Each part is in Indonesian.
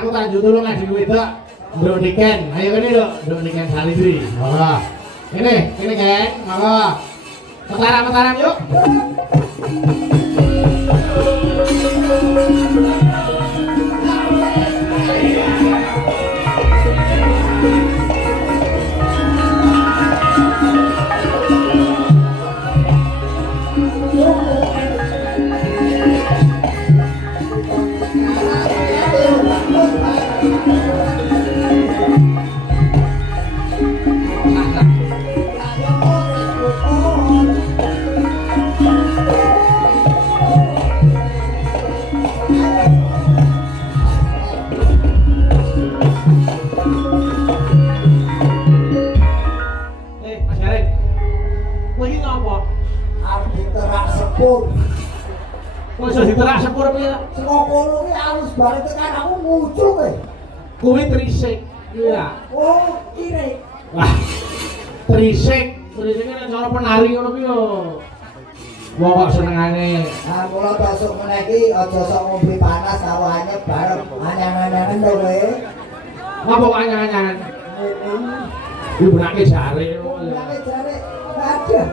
aku tak tulung adik wedok. Nduk Niken, ayo kene lho, Nduk Niken Salindri. Monggo. Kene Ken, monggo. Mataram yuk. Masa diterak sepur piye? Saka kono ki alus bareng tekan aku muncul kowe. Kuwi trisik. Iya. Oh, kire. Wah. Trisik kan cara penari ngono ki lho. Wong kok senengane. Ah, mula besok meneh iki aja sok ngombe panas karo anyep bareng anyang-anyangan to kowe. Apa kok anyang-anyangan? Iki benake jare. Benake jare. Aduh.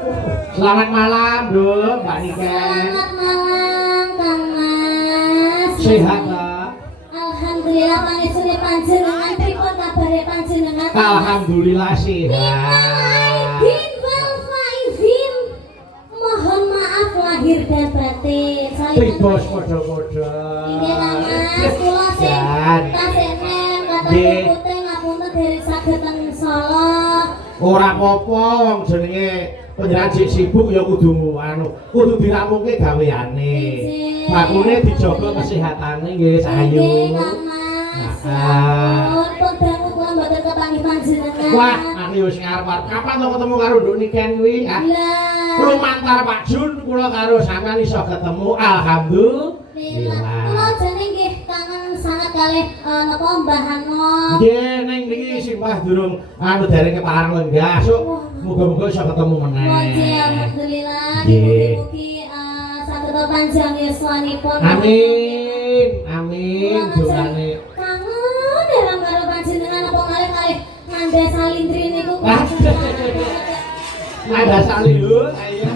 Selamat malam, Nduk, Mbak Niken. Selamat malam, Kang Mas. Sehat, Kak? Alhamdulillah pangesune panjenengan pripun kabare panjenengan? Alhamdulillah sehat. Aidin wal faizin. Mohon maaf lahir dan batin. Bebas padha-padha. Nggih, Kang Mas, kula sing tasenen kata putih ngapunten derek saged teng Solo. Ora apa-apa wong jenenge panjenengan sik sibuk ya kudu dirampungke gaweane. Bakune dijaga kesehatane nggih Sahayu. Nggih, Kang Mas. Pun dangu kula mboten kepanggih panjenengan. Wah, aku wis ngarep kapan to ketemu karo Nduk Niken kuwi? Lumantar Pak Jun kula karo sampean iso ketemu. Alhamdulillah. Kula jane nggih kangen sangat kalih napa Mbah Hanom. Nggih, ning niki simpah durung derenge parang lenggah. Sok muga-muga iso ketemu meneh. Nggih, alhamdulillah. Nggih. Mugi saged panjang yuswanipun. Amin. Amin. Dongane. Kangen dalam karo panjenengan apa kalih-kalih Nanda Salindri niku. Nanda Salindri, ayo.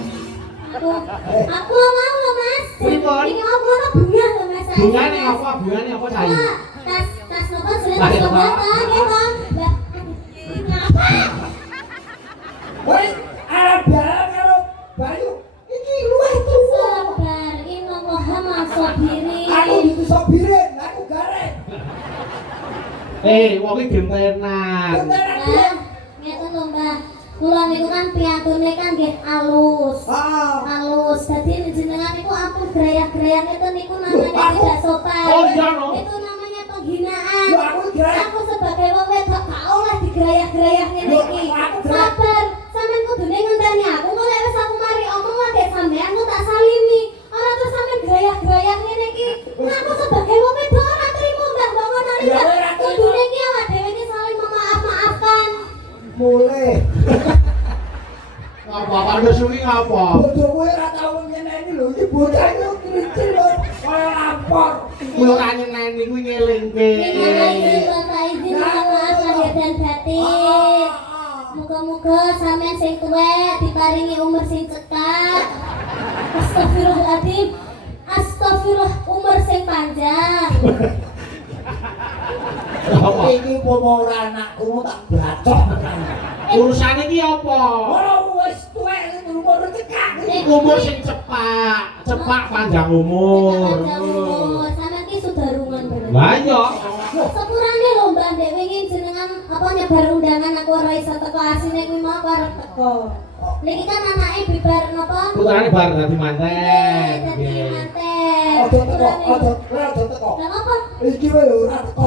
Aku mau lho Mas. Pripun? Iki aku ora bunga lho Mas. Bungane apa? Bungane apa Sahayu? Tas nopo sing tas nopo nggih Bang. Lah. Woi, arep jalan karo Bayu. Iki luwih tuwa. Sabar, inna Muhammad sabiri. Aku itu sobirin, aku garek. Wong iki gentenan. Beneran Nah, dia. ngeten lho Mbah. Kula niku kan piantune kan nggih alus. Alus. Dadi jenengan niku ampun grayah-grayah ngeten niku namanya tidak sopan. Oh, iya lho. Itu namanya penghinaan. Loh, aku grayah. Aku sebagai wong wedok gak oleh digrayah-grayah ngene iki. Loh, aku grayah. Sabar, sampean kudune ngenteni aku. Kok lek wis aku mari omong wae sampean ku tak salimi. Ora terus sampean grayah-grayah ngene iki. Aku sebagai wong wedok ora trimo Mbak bangun hari Ya, ya. ora trimo. Kudune iki awak dhewe iki saling memaaf-maafkan. Mulai. Apa karo suwi ngapa? Bodoh kowe ora tau nyeneni lho, iki bocah iku kerincil lho, kaya lapor. Kuwi ora nyeneni kuwi ngelingke. Izin mohon maaf lahir dan batin. Muga-muga sampean sing tuwek diparingi umur sing cekak. Astagfirullahaladzim. Astagfirullah umur sing panjang. Iki pomo ora anakku tak bacok. Urusan iki apa? Ora wis tuwek umur cekak. Umur sing cepak panjang umur. Panjang umur. Sampean ki sudarungan bener. Lah iya. Sepurane lho Mbak Dek wingi jenengan apa nyebar undangan aku ora iso teko asine kuwi mau arep teko. Niki kan anake bibar napa? Putrane bar dadi manten. Dadi Nggih. manten. Ojo teko, ojo teko. Lah apa? Iki wae ora teko.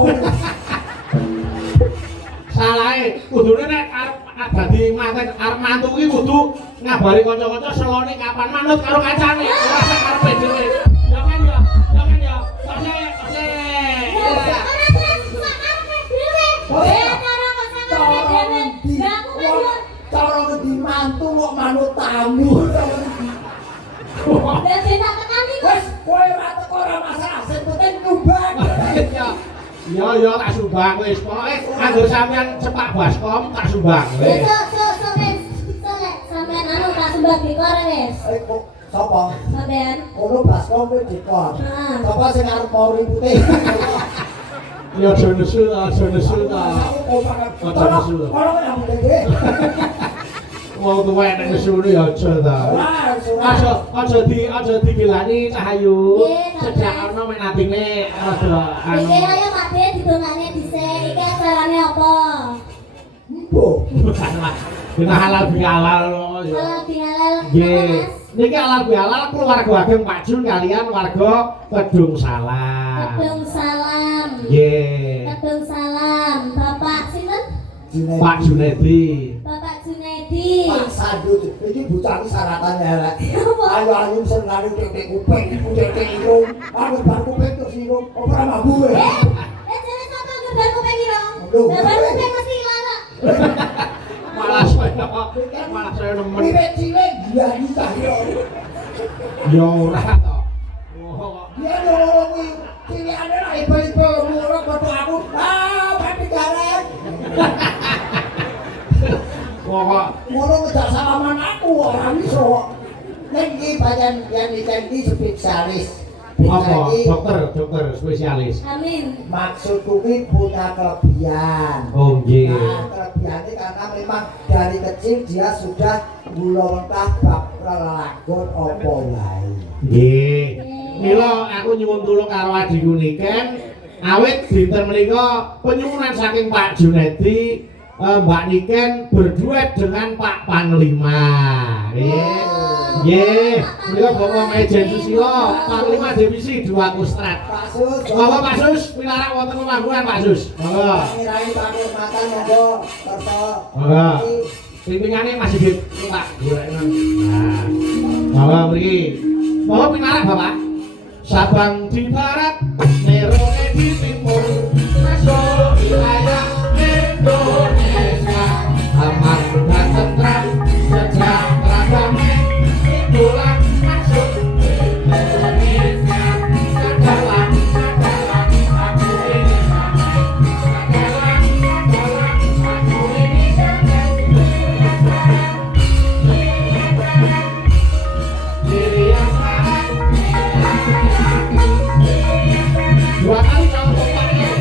Salahe kudune nek arep dadi manten arep mantu kuwi kudu ngabari kanca-kanca selone kapan manut karo kancane. Ora sak karepe dhewe. Ya kan ya. Ya kan ya. Ose. Cara ngendi mantu kok manut tamu. Lah ben tak tekani kok. Wes kowe ora teko ora masalah, sing penting nyumbang. Ya tak sumbang wis. Pokoke anggur sampean cepak baskom tak sumbang wis. Sampean anu tak sumbang dikor wis. Kok sapa? Sampean. Ono baskom kuwi dikon. Heeh. Sapa sing arep mau putih? Ya aja nesu ta, aja nesu ta. Aja nesu ta. Ono yang mudhe. Wong tuwa nek nesu ya aja ta. Aja digilani Cahayu. Sejak ana men atine rada anu. Iki ayo Pak De didongane dhisik. Iki acarane apa? Mbok. Kita halal bihalal ya. Halal bihalal. Nggih. Niki halal bihalal keluarga ageng Pak Jun kalian warga Kedung Salam. Kedung Salam. Nggih. Kedung Salam. Bapak sinten? Pak Junedi. Bapak Junedi. Pak Sandut, iki bocah iki saratannya elek. Apa? Ayo senengane tetek kuping, tetek irung. Aku bar kuping terus irung, ora mampu. Jane sapa gerban kuping irong? Gerban kuping mesti lara. Malah saya nemen. Wiwit cilik dia nyutah yo. Ya ora to. Dia ngomong kuwi cilikane ra iba-iba ngono foto aku. Pati gareng. Pokok Ngono ngedak salaman aku ora iso. Nek iki pancen yen iki spesialis. apa? Dokter spesialis. Amin. Maksudku kuwi punya kelebihan. Oh nggih. Nah, kelebihannya karena memang dari kecil dia sudah mulai bab lelagon apa wae. Nggih. Mila aku nyuwun tulung karo adhiku Niken awit dinten menika penyuwunan saking Pak Junedi Mbak Niken berduet dengan Pak Panglima. Nggih. Nggih, menika Bapak Majen Susilo, Panglima Divisi 2 Kustrat. Pak Sus, Pak Sus, pilarak wonten pemangguan Pak Sus. Monggo. ngirai pakai monggo kerto. Monggo. Pimpinane masih di Pak. Nah. Monggo mriki. Monggo pilarak Bapak. Sabang di barat, Merauke di timur, masuk wilayah Indonesia, aman dan tentram, sejahtera damai, itulah maksud Indonesia. Sadalah, aku ini damai. Sadalah, aku ini damai. Diri yang barat, dua kali calon bapaknya.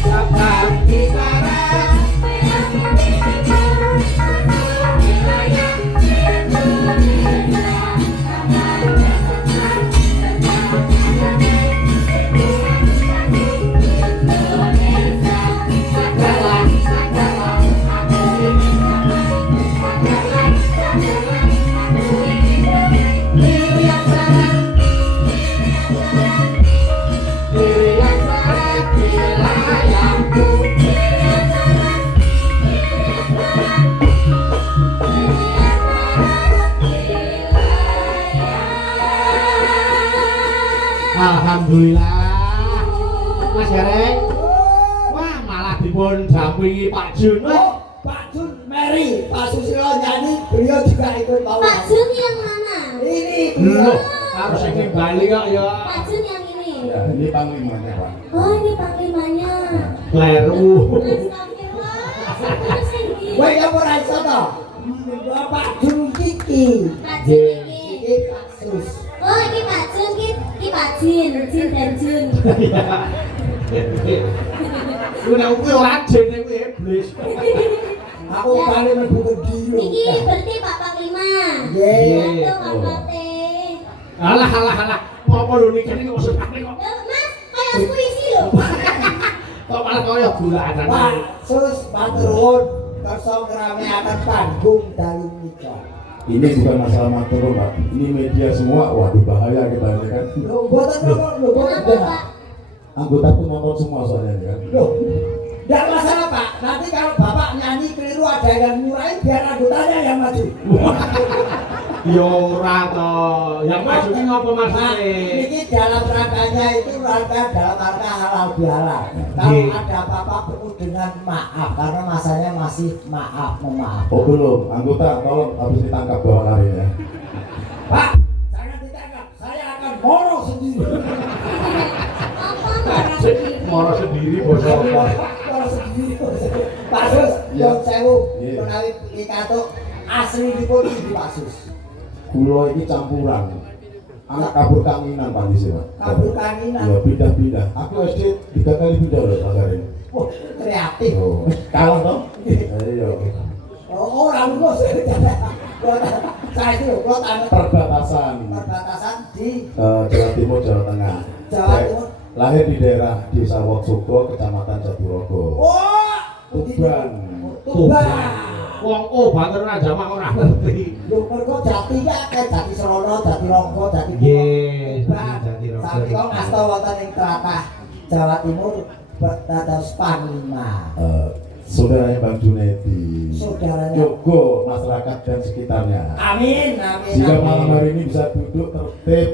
Sabang di barat, wilayah Alhamdulillah, Mas Gareng. Wah, malah dipun dampingi Pak Jun. Oh, Pak Jun Mary, Pak Susilo nyanyi, beliau juga ikut bawa. Pak Jun yang mana? Ini Loh, harus ini Bali kok ya. Pak Jun yang ini. Ya, ini panglimanya Pak. Oh, ini panglimanya. Kleru. Astagfirullah. Terus ini. Woi, kamu rasa toh? Pak Jun Kiki. Pak Jun ini. Ini Pak Sus. Oh, ini Pak Jun, ini Pak Jin, Jin dan Jun. Ku nek kuwi ora jin kuwi iblis. Aku paling mlebu dino. Iki berarti Pak Panglima. Nggih. Itu angkote. Alah. Apa lho niki niku maksudane kok. Mas, kayak puisi lho. Kok malah kaya gulanan. Pak Sus matur nuwun kersa ngerameaken panggung dalu menika. Ini bukan masalah matur Pak. Ini media semua, waduh bahaya kita ini kan. Lho, mboten lho, Kenapa, Pak? Anggota pun nonton semua soalnya ini kan. Loh, enggak masalah Pak. Nanti kalau Bapak nyanyi keliru ada yang nyurai biar anggotanya yang maju. Ya ora to. Yang maju ki ngopo Nah, maksudnya? ini dalam rangkanya itu rangka dalam rangka halal bihalal. Kalau Nggih. ada apa-apa penuh dengan maaf karena masanya masih memaaf. Oh belum, anggota tolong habis ditangkap bawa larinya. Pak, jangan ditangkap. Saya akan moro sendiri. Apa marah sendiri? Moro sendiri bos apa? Moro sendiri. Pak Sus, Iya. Yon Sewu, Iya. menawi pikatuk asli dipun di Pak Sus. Kulo ini campuran. Anak kabur kanginan Pak Disi, Pak. Kabur kanginan. Ya pindah-pindah. Aku SD 3 kali pindah loh Pak Karin. Wah, kreatif. Oh, kalah toh? Ayo. Oh, orang lulus. Saya itu loh, Perbatasan perbatasan di Jawa Timur, Jawa Tengah. Jawa Timur. Lahir di daerah Desa Woksoko, Kecamatan Jatirogo. Wah, Tuban. Tuban. Wong banget ora jamak ora ngerti. Lho mergo jati ya akeh jati Serono, jati Ronggo, jati Nggih, Tuban. Jati Ronggo. Sami kok ngasta wonten ing tlatah Jawa Timur dados panglima. Saudaranya Bang Junedi. Saudaranya. Jogo masyarakat dan sekitarnya. Amin, amin. Jika amin. malam hari ini bisa duduk tertib,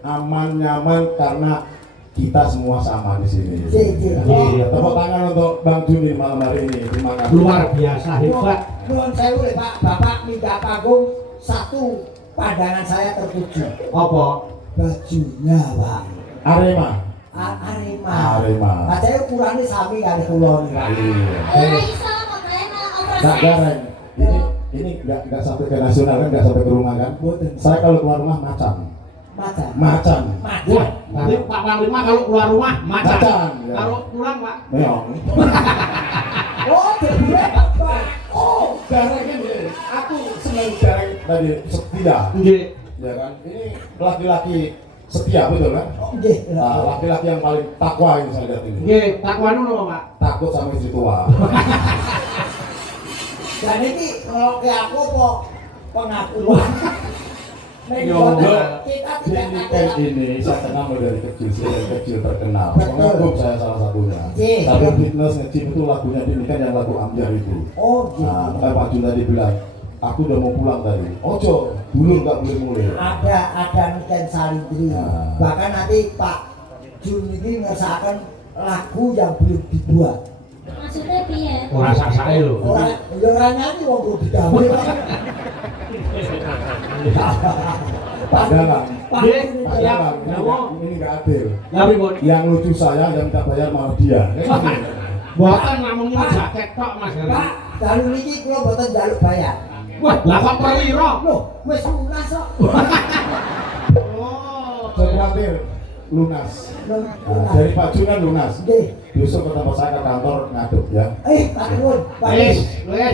aman, nyaman karena kita semua sama di sini. Ji. Tepuk tangan untuk Bang Juni malam hari ini. Terima kasih. Luar biasa hebat. Nuwun sewu lho Pak, Bapak minggah panggung satu pandangan saya tertuju. Apa? Bajunya Pak. Arema. Arema. Arema. Aja ukurannya sami kali kula nih Pak. Iya. Ora iso kok kaya malah Nggak oversize. gareng. Ini nggak sampai ke nasional kan, nggak sampai ke rumah kan. Boten. Saya kalau keluar rumah macan. Macan. Macan. Wah, nanti Pak Panglima kalau keluar rumah macan. Macan, ya. Kalau pulang Pak. Meong. Oh, dia Pak. Oh, gareng ini. Aku senang gareng tadi setia. Nggih. Ya kan. Ini laki-laki setia betul kan? Oh, nggih. Nah, laki-laki yang paling takwa ini saya lihat ini. Nggih, takwanu napa Pak? Takut sama istri tua. Dan ini kalau ke aku kok pengakuan. Nek Yo, boten, Mbak. kita tidak Ini ada. kan ini saya kenal dari kecil, saya dari kecil terkenal. Betul. Pengagum saya salah satunya. Iya. Sampai fitness nge-gym itu lagunya ini kan yang lagu Amjar itu. Oh, gitu. Nah, makanya Pak Jun tadi bilang, aku udah mau pulang tadi. Ojo, dulu nggak boleh mulai. Ada Niken Salindri. Nah. Bahkan nanti Pak Jun ini ngersakan lagu yang belum dibuat. Maksudnya piye? Ora sak-sake lho. Orang nyanyi wong kudu digawe. Padahal, Nggih, siap. padahal Napa? ini nggak adil. Lah pripun? Yang lucu saya, yang minta bayar malah dia. Kan gitu. Mboten namung ini jaket tok Mas. Pak, dalu niki kula mboten njaluk bayar. Wah, lah kok perwira? Loh, wis lunas kok. Oh. Jangan khawatir, lunas. Nah, Lunas. dari Pak Jun kan lunas. Nggih. Besok ke tempat saya ke kantor ngaduk ya. Pak Nuwun, Pak. Wis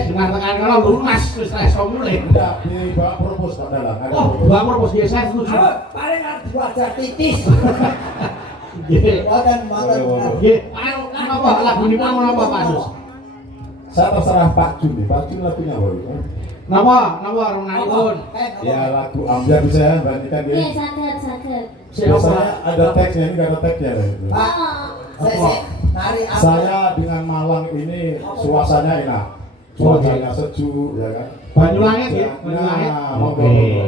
dengan tekan kalau lunas wis ra iso mulih. Tidak dibawa propos Pak Dalang. Ada Oh, propos. Bang Propos ya saya setuju. Paling arep diwajar titis. Nggih. Boten boten. Nggih, ayo napa lagu nipun menapa Pak Sus? Saya terserah Pak Jun nih. Pak Jun lagunya apa? Napa runanipun? Ya lagu Amjar bisa ya, Mbak Nika Nggih, gitu. saged. Biasanya ada teksnya, ini nggak ada teksnya. Gitu. Pak, Oh. saya nari apa? Saya dengan Malang ini suasananya enak. Cuacanya sejuk, ya kan? Banyulangit ya, Banyulangit. Nah, monggo, Oke. monggo.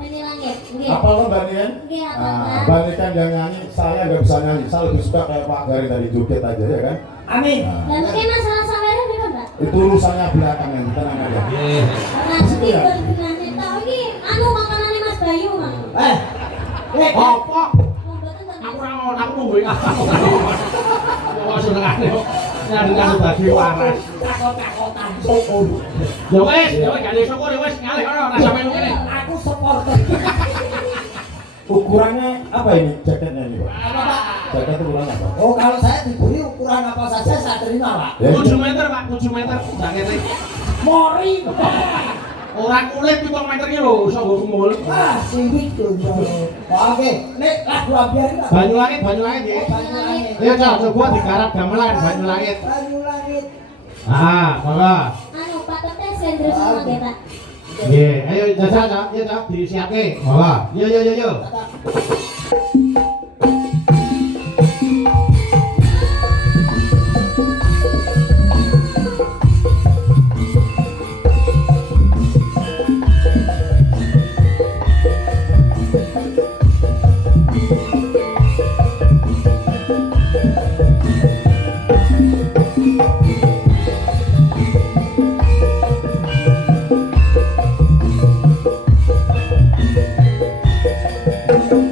Ini langit. Nggih. Apa lo Mbak Nian? Nggih, apa, Nah, Pak? Mbak Nian yang nyanyi, saya nggak bisa nyanyi. Saya lebih suka kayak Pak Gari tadi joget aja ya kan? Amin. Nah, Lah mungkin masalah sampeyan pripun, Pak? itu urusannya belakangan, tenang aja. Nggih. Ora ngerti pun gunane tok iki anu makanane Mas Bayu, Mas. Apa? Oh, mboten ten. Aku ora mau, aku nunggu iki. Kok senengane kok nyari-nyari dadi waras. Takot-takotan syukur. Ya wis, gak iso kok wis ngalih ora ora sampe ngene. Aku supporter. Ukurannya apa ini jaketnya ini Pak? Apa, Pak? Jaket ukurannya apa? Oh, kalau saya diberi ukuran apa saja saya terima, Pak. Ya, 7 meter Pak, 7 meter jakete. Mori. Ora kulit 7 meter iki lho, iso nggo kumul. Ah, singit tuh. Oke, nek lagu Ambiar ini. Banyulangit nggih. Banyulangit. Ya coba digarap gamelan Banyulangit. Banyulangit. Ah, monggo. Anu Pak Tete sendiri semua nggih, Pak. Nggih, ayo jajal Cok, ya Cok, disiapke. Monggo. Yo.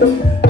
Thank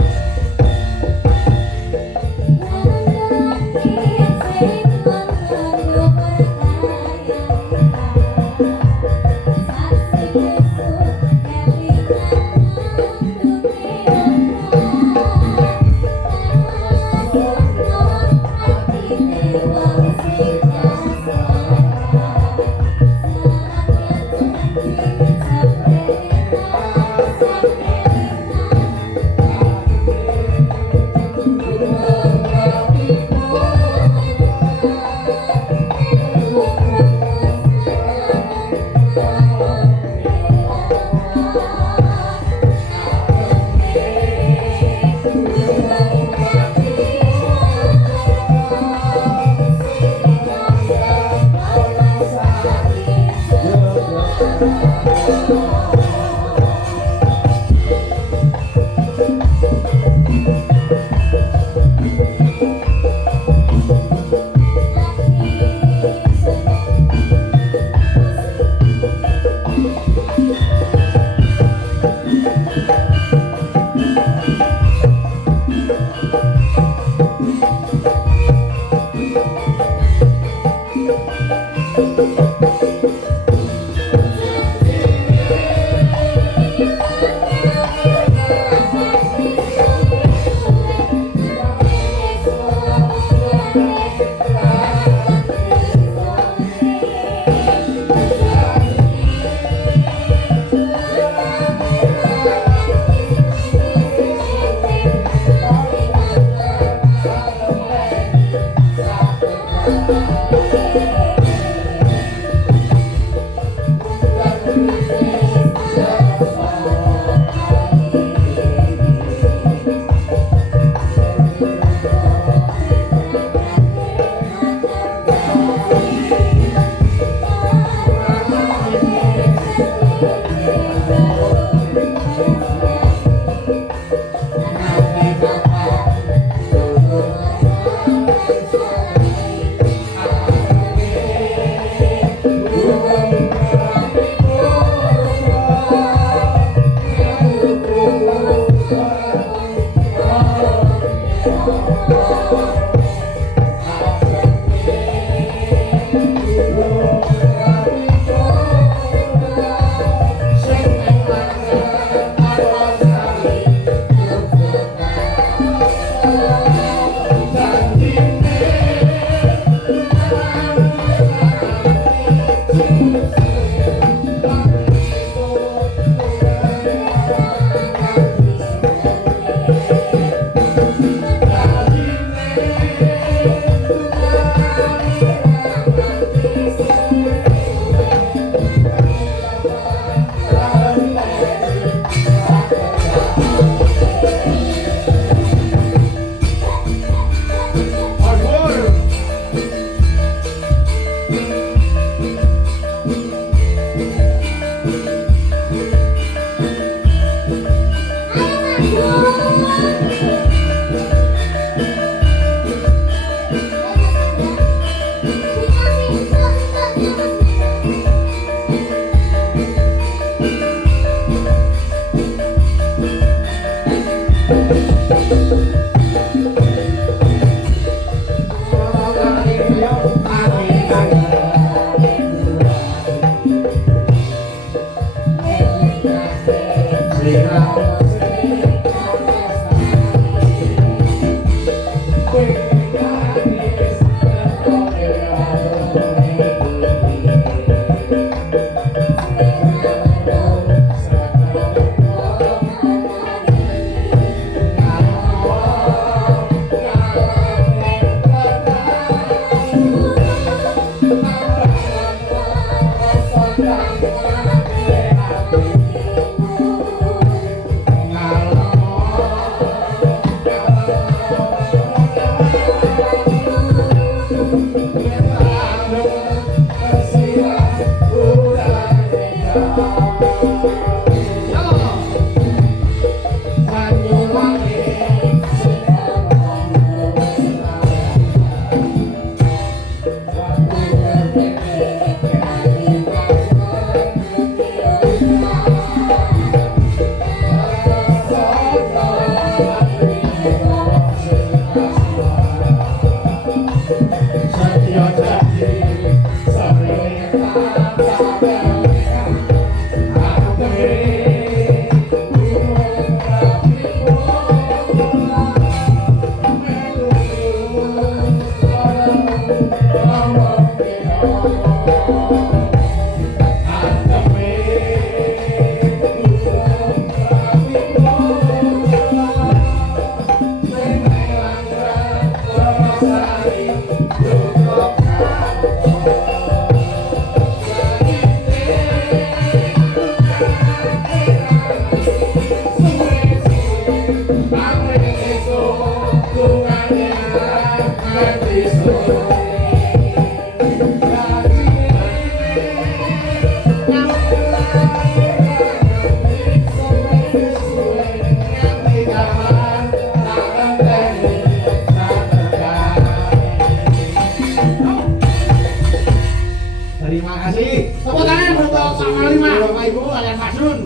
Terima kasih. Tepuk tangan untuk Pak Malima, Bapak Ibu, alias Pak Sun.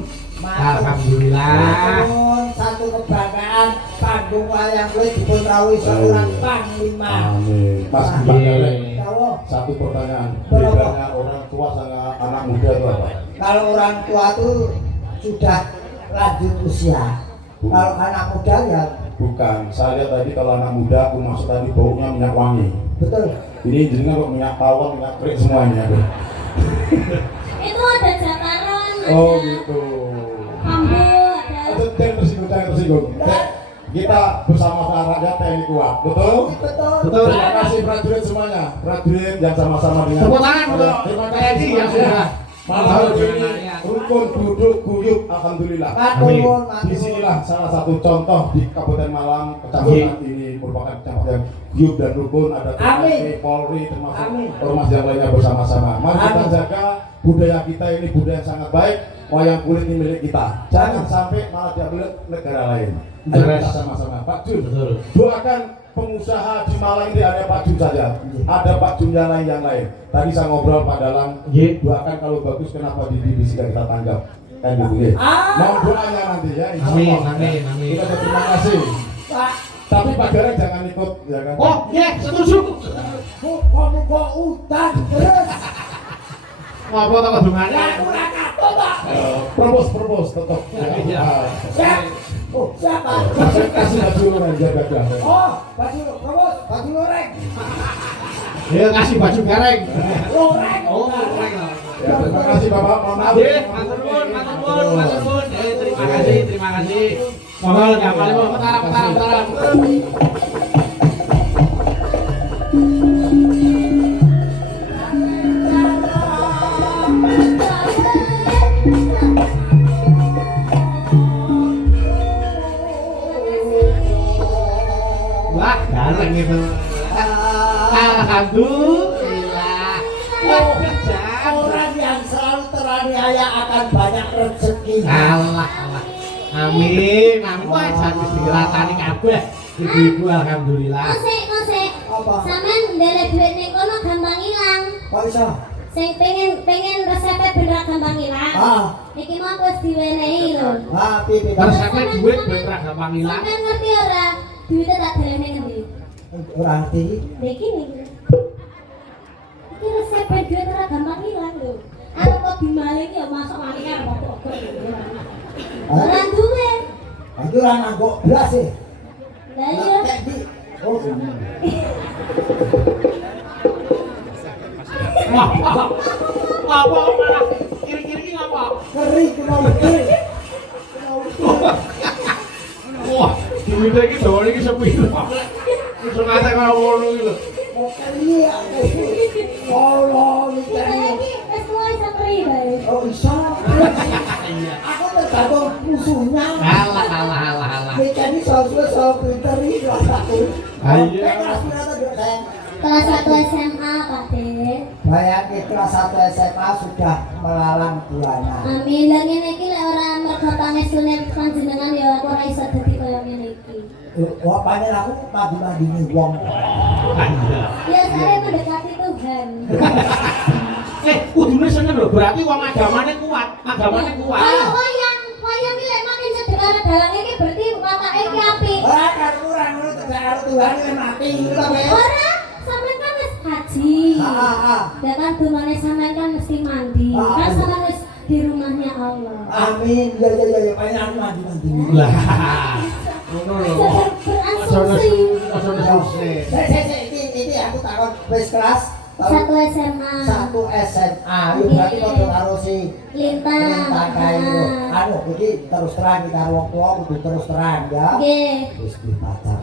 Alhamdulillah. Satu kebanggaan panggung wayang kulit dipun rawuhi seorang panglima. Amin. Mas Amin. Bang, Kalau satu pertanyaan. Bedanya orang tua sama anak muda itu apa? kalau orang tua itu sudah lanjut usia. Kalau anak muda ya Bukan. Saya lihat tadi kalau anak muda aku masuk tadi baunya minyak wangi. betul. Ini jenengan kok minyak tawon, minyak krik semuanya. Itu ada jakaran, Oh ada gitu. bambu, ada Jangan tersinggung. Kita bersama rakyat TNI kuat, betul? Betul. Betul. Terima kasih prajurit semuanya, prajurit yang sama-sama dengan. Tepuk tangan untuk Terima TNI kasih yang sudah malam ini rukun duduk guyup, alhamdulillah. Matur, Disinilah salah satu contoh di Kabupaten Malang, kecamatan ini merupakan kecamatan yang guyup dan rukun. Ada TNI, Polri, termasuk Amin. ormas yang lainnya bersama-sama. Mari kita Amin. jaga budaya kita ini, budaya yang sangat baik. Wayang kulit ini milik kita. Jangan sampai malah diambil negara lain. Ayo kita sama-sama. Pak Jun, Betul. doakan pengusaha di Malang ini ada Pak Jun saja. Ada Pak Jun yang lain. Tadi saya ngobrol Pak Dalang. Nggih. Doakan kalau bagus kenapa di divisi kita tanggap. Kan gitu ya. Mohon doanya nanti ya. Insya Amin, Allah. amin, amin. Kita terima kasih. Pak, Tapi Pak Gareng jangan ikut ya kan. Oh, iya, setuju. kamu kok udan terus? Ngopo to kedungannya? Aku ora katut, Pak. Propos tetap. Iya. Siap. Oh, siapa? Saya kasih baju orang jaga. Oh, baju loreng. Ya kasih baju gareng. Loreng. Oh, gareng. Ya, terima kasih Bapak. Mohon maaf. Nggih, matur nuwun, matur nuwun, matur nuwun. Terima kasih. Mohon enggak paling mau petara. Wah, gareng itu. Alhamdulillah. Wah, kerjaan. Orang yang selalu teraniaya akan banyak rezeki. Allah. Amin. Wah, jangan diratani kabeh. Ibu-ibu alhamdulillah. ngosek. Apa? Sampeyan ndelek duit ning kono gampang ilang. Kok iso? Sing pengen resepnya bener gampang ilang. Ah. Iki mau wis diwenehi lho. Pipi. Terus sampai duit bener gampang ilang. Sampeyan ngerti ora? Duitnya tak dalem ning endi? Ora ngerti. Iki nih. Iki resep duit ora gampang ilang lho. Arep kok dimaling ya masuk malingan kok. Ora duwe. Aku ora nganggo blas e. Lah iya. Oh, bener. Wah, apa malah kiri-kiri apa? Kering kena udah. Wah, duitnya iki dole iki sepiro. Iso ngate karo ngono iki lho. Iya, Allah, Kita mikirnya. iki wis mulai sapri bae. Oh, iso. Iya. Aku tergantung musuhnya. Alah. Mikirnya soal pinter ini kelas satu. Ayo. Kelas berapa dok sayang? Kelas 1 SMA, Pak De. Bayangin kelas 1 SMA sudah melalang buana. Amin. Lah ngene iki lek ora mergo pangesune panjenengan ya aku ora iso dadi kaya ngene iki. Wah, panel aku mandi-mandini wong. Ya saya mendekati Tuhan. Kudune seneng lho, berarti wong agamane kuat. Kalau wayang iki lek makin cedhek karo dalang iki berarti watake iki apik. Ora kan kurang ngono tidak karo Tuhan yang mati ngono lho. Ora, sampean kan wis haji. Ya kan dumane sampean kan mesti mandi. Kan sampean wis di rumahnya Allah. Amin. Ya, panel aku mandi-mandini. Lah. Ngono lho. Berasumsi. Saya ini aku takon wis kelas 1 SMA. 1 SMA. Yo berarti kok karo si Lintang. kayu. Anu iki terus terang iki karo wong tuwa kudu terus terang ya. Nggih. Wis di pacar.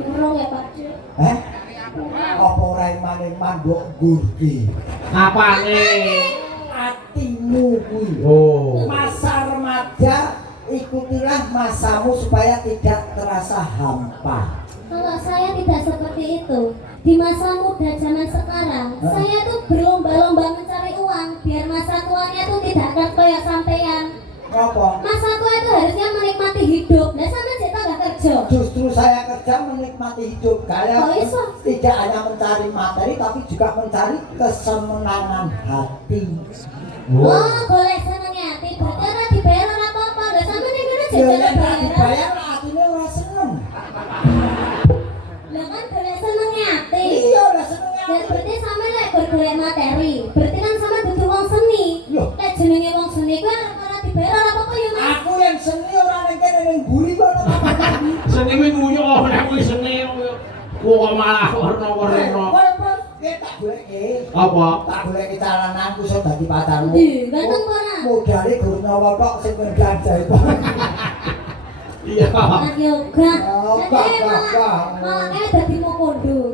Urung ya, Pak. Apa ora maning mandok gurdi. Apane? Atimu kuwi. Oh. Masa remaja ikutilah masamu supaya tidak terasa hampa. Kalau saya tidak seperti itu, di masa muda zaman sekarang, saya tuh berlomba-lomba mencari uang biar masa tuanya tuh tidak akan kayak sampean. Apa? Masa tua itu harusnya menikmati hidup. Nah, sama kita nggak kerja. Justru saya kerja menikmati hidup. Saya Oh, iso. tidak hanya mencari materi tapi juga mencari kesenangan hati. Oh, golek senengnya hati. Berarti ora dibayar ora apa-apa. Lah sama ning kene Ya jajan nek bayaran. dibayar artinya ora seneng. Lah kan golek senengnya hati. Iya ora seneng. Ya berarti sama lek bergolek materi. Berarti kan sama dudu wong seni. Loh. Lek jenenge wong seni kuwi ora dibayar ora apa-apa ya, Mas. Aku yang seni ora ning kene ning buri kok ora apa-apa. Seni kuwi nguyuh nek kuwi seni. Kok malah warna-warna. Tak goleke. Apa? Tak goleke calananku iso dadi pacarmu. Di, ganteng ora? Modale gur nyawa tok sing belanja itu. Iya. Kan yoga. Oh, Malah kayak dadi mau kondo.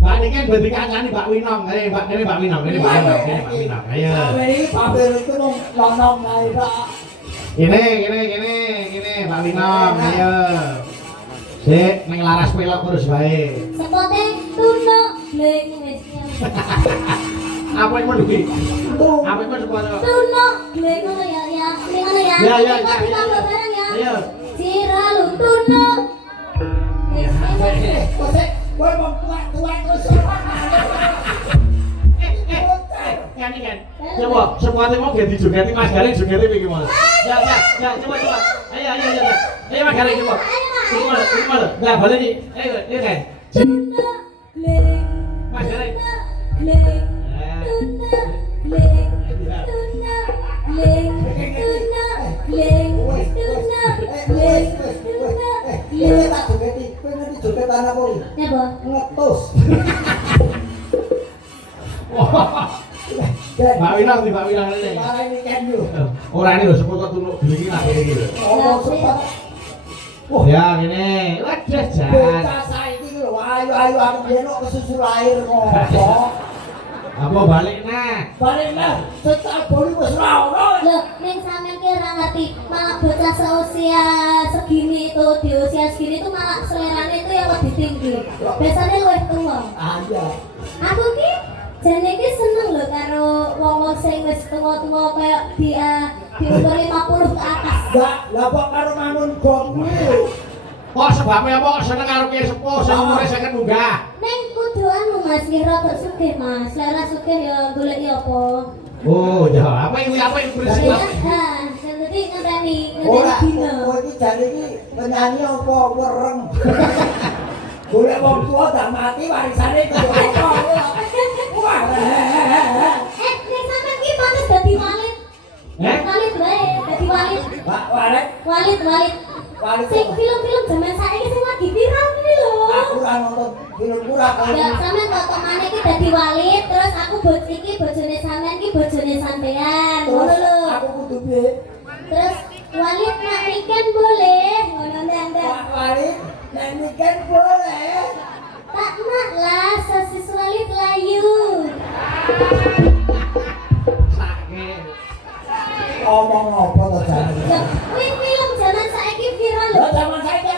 Mbak ini kan berarti kancane Mbak Winong. Ini Mbak Winong, ini Mbak Winong, ini Mbak Winong. Ayo. Ini pamer itu nong ae tok. Gini Mbak Winong, ayo. Sik, ning laras pelok terus bae. Sepote tuno bleng wis. Apa yang mau duki? Apa yang mau sekolah? Tuno bleng ngono ya ya. Ini ngono ya. Ya, ya, Kita ya, bilang ya. bareng ya. Ayo. Siralu tuno. Kowe mau tuwa terus. Kan. Coba, semuanya mau ganti jogeti Mas Garing jogeti piye mau? Ya, coba. Ayo. Ayo Mas Garing coba. Gimana? Lah balik nih. Ayo kan. Tuno bleng. Mas Garing. Bleng. Tuno bleng. Tuno bleng. Tuno bleng. Tuno bleng. Tuno Kowe bleng. tak jogeti, kowe nanti jogetan apa iki? Napa? Ngetus. Mbak Winong ini. Malah ini kan yo. Ora ini lho sepuluh kok tunuk gini lah iki lho. Ono sempat. Ya ngene. Waduh jan. Bocah saiki lho, ayo aku biyen kok kesusu lahir ngopo. Apa balik nah? Balik lah, setak boli wis ora ono. Loh, ning sampean ki ora ngerti, malah bocah seusia segini itu, di usia segini itu malah selerane itu yang lebih tinggi. Biasanya luwih tua. Ah iya. Aku ki jane ki seneng lho karo wong-wong sing wis tua-tua kayak di umur 50 ke atas. Enggak, lah kok karo mangun gong kuwi. Kok sebabnya apa seneng karo kiye sepuh sing umure 50 munggah? Ning kudu anu Mas, ki rada sugih Mas. Lara sugih ya goleki apa? Oh, ya apa yang bersih? Ya, jadi ngenteni Ora, dino. kowe iki jane iki penyanyi apa wereng. Golek wong tua dak mati warisane kudu apa. Wah. Ning sampean ki pantes dadi walit. Walit wae, dadi walit. Pak Walet, Walit. Walet. Sing film-film zaman saiki sing lagi viral kuwi lho. Aku ora nonton film ora Ya sampean kok maneh ki dadi walit, terus aku iki bojone sampean ki bojone sampean. Ngono lho. Aku kudu piye? Terus walit nak weekend boleh, ngono ndak. Pak Walet, nek weekend boleh. Tak nak lah, sosis walit layu. Sakit. Omong apa to jane? Loh, kuwi film zaman saiki viral lho. Lah zaman saiki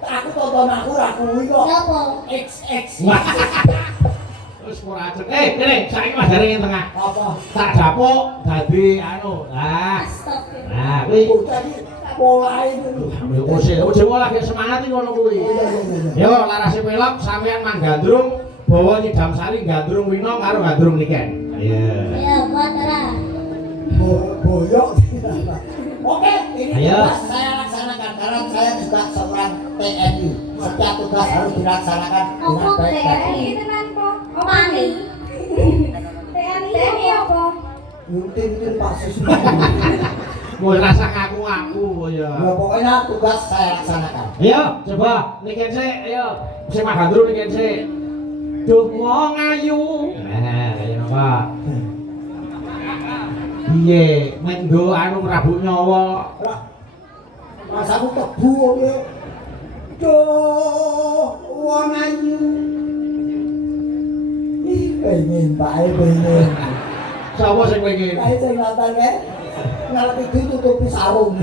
aku tonton aku ra kuwi kok. Napa? XX. Wah. Terus ora ajeng. Kene, saiki Mas Garing ing tengah. Apa? Tak dapuk dadi anu. Nah. Astagfirullah. Nah, kuwi Bocah iki mulai dulu. yo ojo lagi semangat iki ngono kuwi. Yo larase pelok sampean manggandrung bawa nyidam sari gandrung Winong karo gandrung Niken. Iya. Ya, buat ora. Boyok. Oke, ini Ayo. tugas saya laksanakan karena saya juga seorang TNI. Setiap tugas harus dilaksanakan dengan Apa baik-baik. TNI? Pani. TNI apa? Yuntin pasus. Mau rasa ngaku-ngaku ya. Ya pokoknya tugas saya laksanakan. Ayo, coba Niken sik, ayo. Sing manggandrung Niken sik. Duh wong ayu. Nah, kaya napa? Piye, menggo anu ngrabuk nyawa. Rasaku tebu kowe. Duh, wong ayu. Ih, pengen bae pengen. Sapa sing pengen? Kae sing nonton kae. ngerti ditutupi sarung.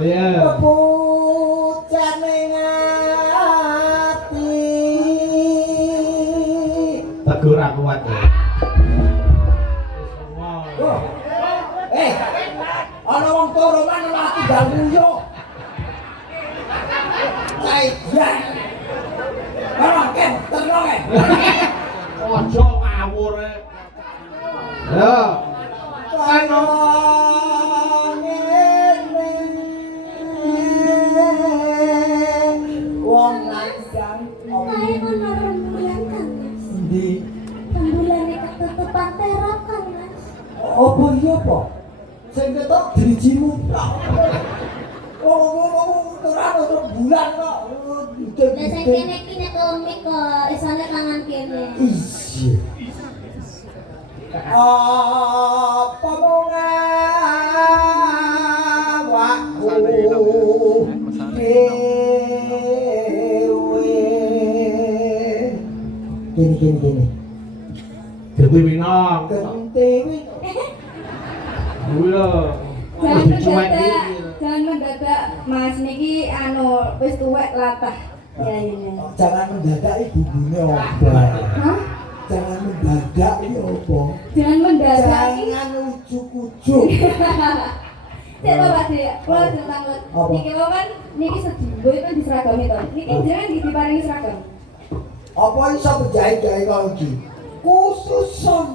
Iya. Pucane ngati. Tegur aku kuat ya. Oh. Ana wong turu kan mati galuyo. Kayak. Ana ken terno ken. Ojo ngawur. Ya. Ano wong nandang Kae ono rembulan Kang Mas. di Rembulane ketutupan terop Kang Mas. apa iya apa sing ketok drijimu tok wong terang bulan kok Lah sing kene iki nek komik kok isane tangan kene. iya apa mong awakku gini Genti Winong. Gentiwi Kuwi lho. Jangan Dicuek mendadak, iki. jangan mendadak Mas niki wis tuwek latah. Ya ini. jangan mendadak iki bubune apa Hah? jangan mendadak iki apa Jangan mendadak. jangan ujuk-ujuk Cek Bapak Dek, kula tentang Apa? niki lho kan niki sedinggo itu diseragami to. Niki jangan diparingi seragam. apa iso penjahit-jahit kok iki khusus son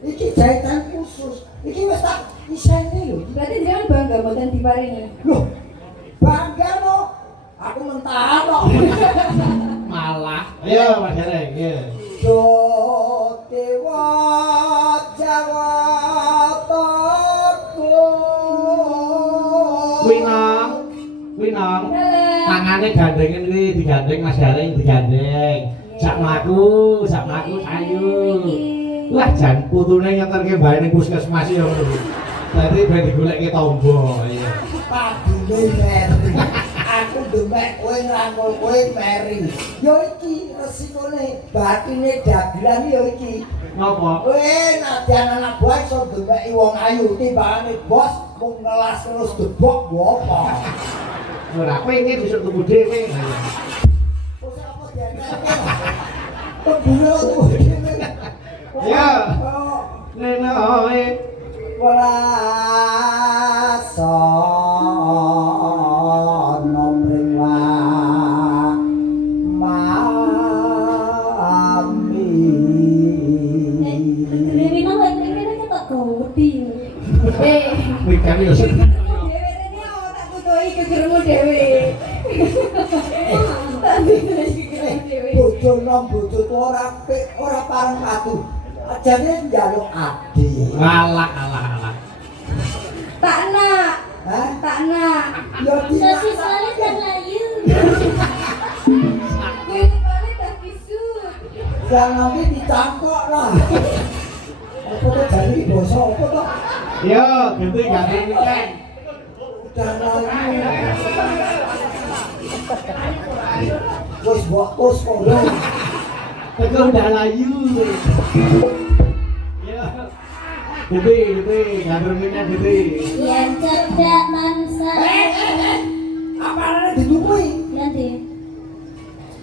iki jahitan khusus iki wis tak iseni lho Berarti jangan bangga mboten diparingi. loh bangga no aku mentahan kok Malah. Ayo Mas Dereng, iya. yo dewa jawa toko Winong. Winong. Halo. Tangane gandengen kuwi digandeng Mas Dereng digandeng. Sak mlaku sayu. Lah jan putune nyeterke bae ning puskesmas ya ngono. Dadi ben digoleki tombo ya. padune meri aku demek kowe ngrangkul kowe meri yo iki resikone batine dagelan yo iki Ngopo? kowe nadyan anak buah iso demeki wong ayu timbangane bos mung ngelas terus debok yo apa Ora kowe iki besok tuku dhewe. terus apa diantarke tembune tuh dhewe Ya. Nenoe Walaso nomring mami Gede Winong lek kene ketok godi. kuwi kan yo Dhewe rene tak tutuki gegermu dhewe. Tak tutuki gegermu dhewe. bojo nom bojo tuwa ora pareng patu ajane njaluk ade alah. Tak nak, hah tak nak. yo Sosis lali dan layu. Kuwi kali tak kisut. jangan nanti dicangkok lah apa tuh jadi basa apa tuh Yo, ganti weekend. udah lagi wis mbok tos kono Tegur udah layu. Ya. Ganti, ganti weekend ganti. Yang cerdak mansa. apane ditukui Ganti.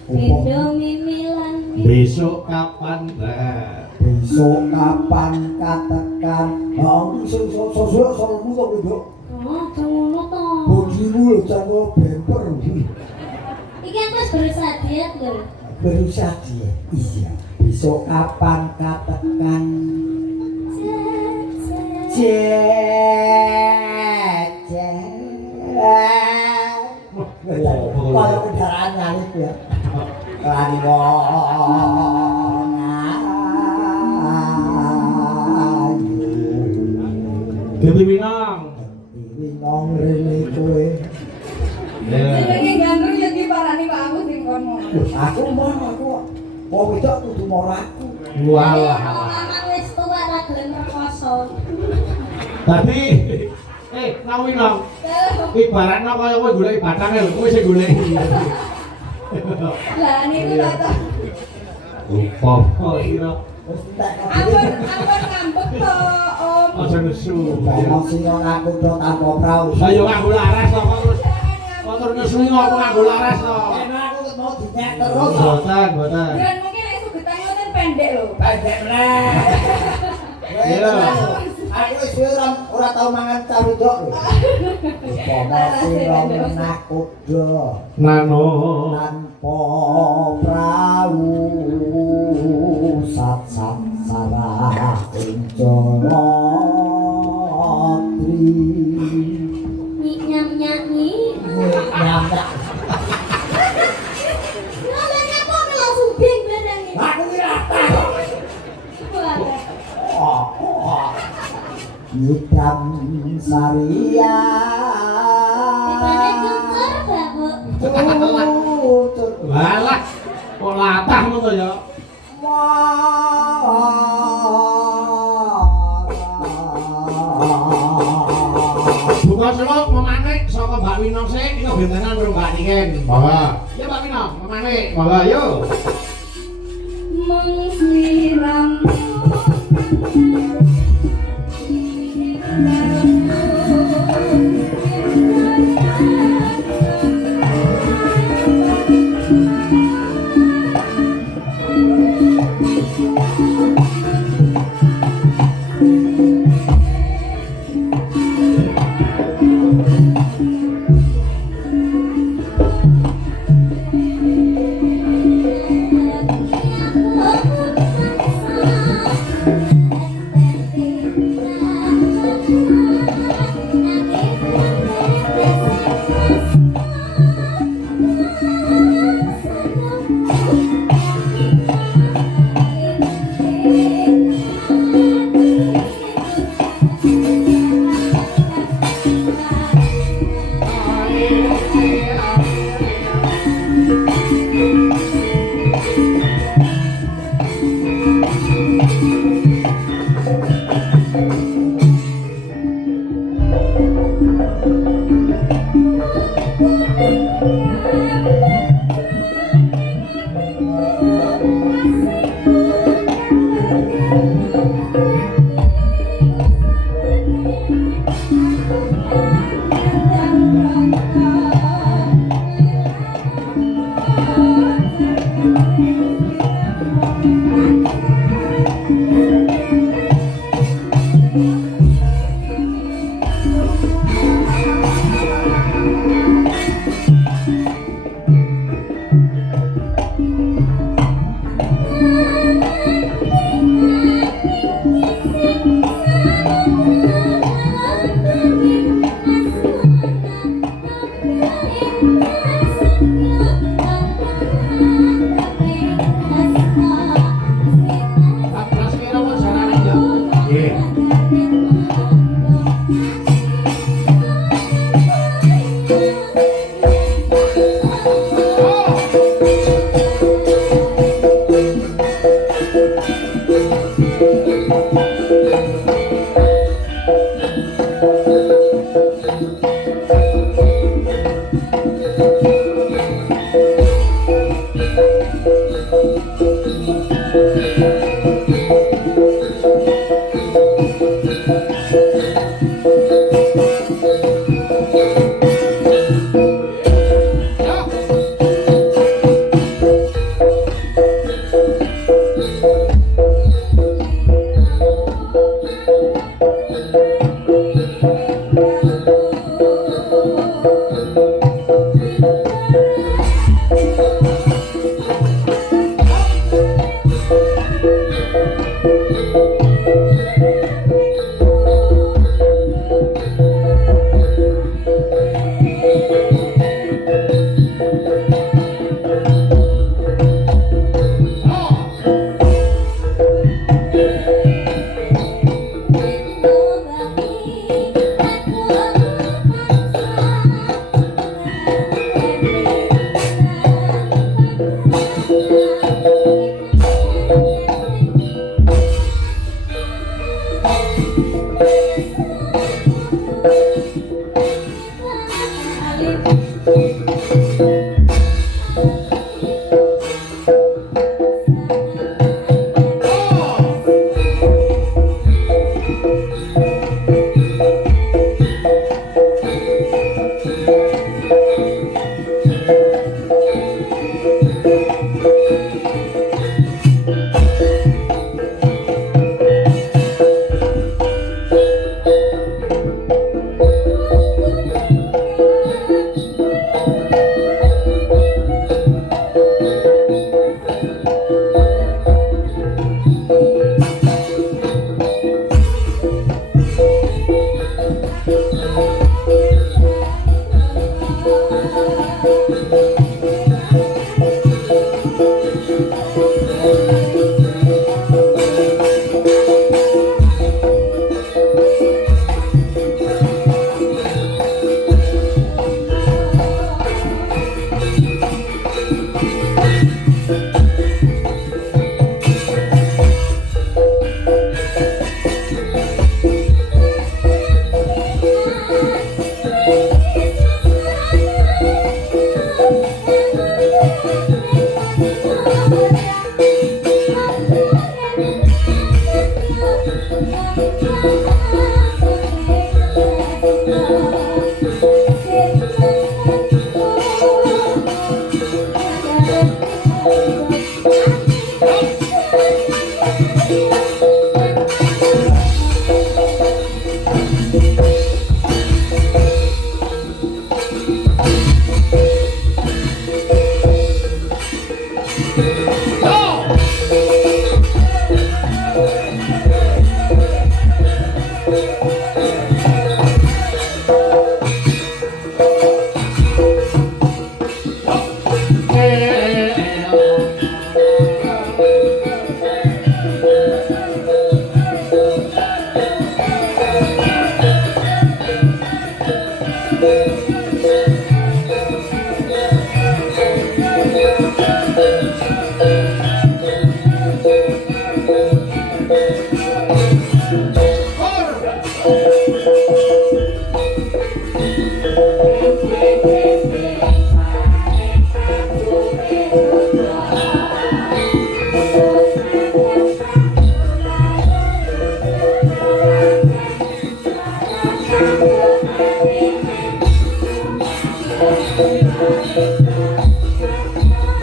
Pindo mimilan. Besok kapan dah? besok kapan katekan oh sosok salmu to nduk Oh, ngono to. bodimu lho jangan bemper Iki aku wis berusaha diet lho. berusaha dia iya besok kapan katekan kalau kendaraan nyalip ya lari Ganti Winong. bingung rene kowe Ya. Jenenge gandrung ya diparani Pak aku sing kono. aku mau aku wong wedok kudu mau aku Walah. Lanang wis tuwa ra gelem rekoso. Tadi nang Winong. Ibaratnya kaya kowe golek batange lho, kowe sing golek. Lah niku tak Lupa kira Wis entek Ampun ngambek to, Om. Aja nesu. Kalau sing ngaku do tanpa prau. Ayo nganggo laras to kok terus. Kok terus nesu ngopo nganggo laras to. Enak aku mau dinyek terus. Boten, boten. Dan mungkin nek sugetane ngoten pendek lho. Pendek meneh. Iya. Aku wis ora tau mangan cawe dok lho. Pomo sira menakut do. Nano. Tanpa prau sat-sat sarah Incolotri Nyanyi. nyamdak Namanya kok langsung bing benernya. aku rata Nyidam Saria Dimana cukur Cucut Walah. Kok latah ngono ya. Buka selok memanik saka Mbak Wino sik iki bentenan karo Mbak Niken. Mangga. Ya Mbak Wino, memanik. Mangga yo. Mengsiram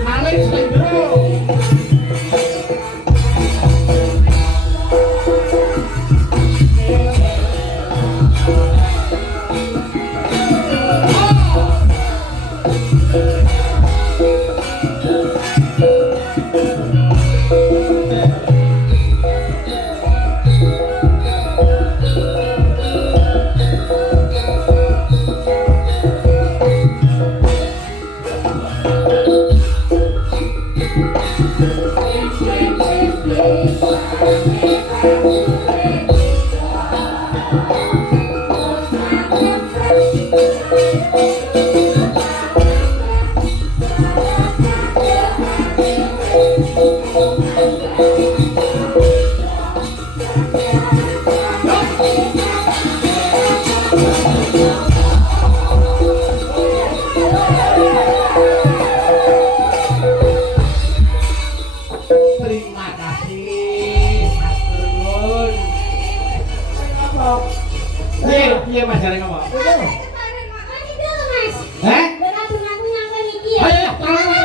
Malik Slendro. Terima kasih, Matur Nuwun. Piye Mas jarene apa? Heh? Ayo, ayo.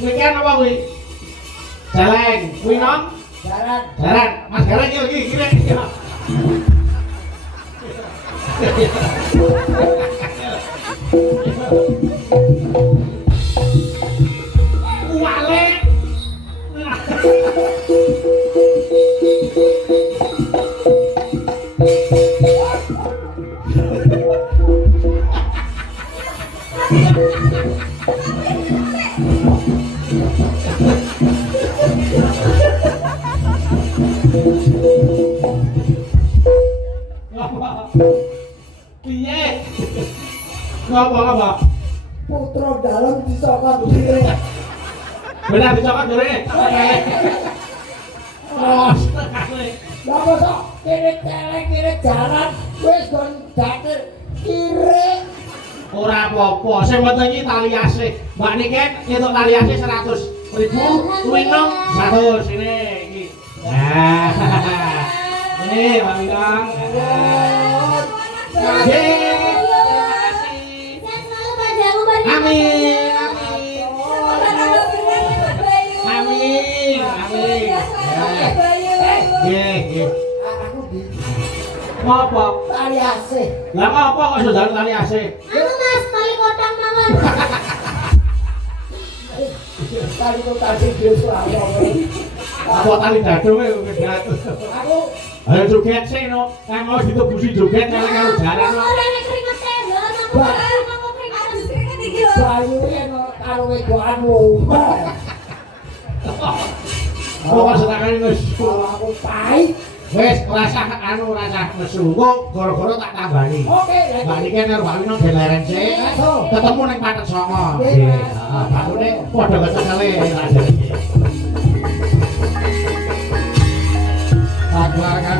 Weekend apa kuwi? Jaleng, kuwi nom? Jaran. Jaran, Mas Jaran iki iki kira. Wale. Piye? Ngapa? Putra dalam disokot diri. Benar dicokot jare. Oh, sekali. Lah kok kene celeng kene jaran wis gon dakir kire. Ora apa-apa, sing penting iki tali asih. Mbak Niken entuk tali asih 100.000, kuwi nom 100 ini iki. Nah. Ini Mbak Minong. Nggih. Sehat selalu panjang umur. Amin. Amin. Amin. Nggih, nggih. Aku di Apa? tali asih. Lah apa kok iso jalan tali asih? Anu Mas, tali kodang mawon. Tali kok tadi desa aku. Apa tali dadu kowe wis dadu. Aku Ayo joget sih no, kan mau ditubusi joget karo jalan no. Ora nek kringete lho, nang kringete. bayune karo wedokanmu. Oh maksudane wis Aku pahit. wis rasa anu rasa nesu. Kok gara-gara tak tambani. Oke, Mbak Niken karo Mbak Winong geleren sih. Ketemu ning Patet Songo. Nggih. Heeh, bakune padha kecekele raden iki. Aduh kan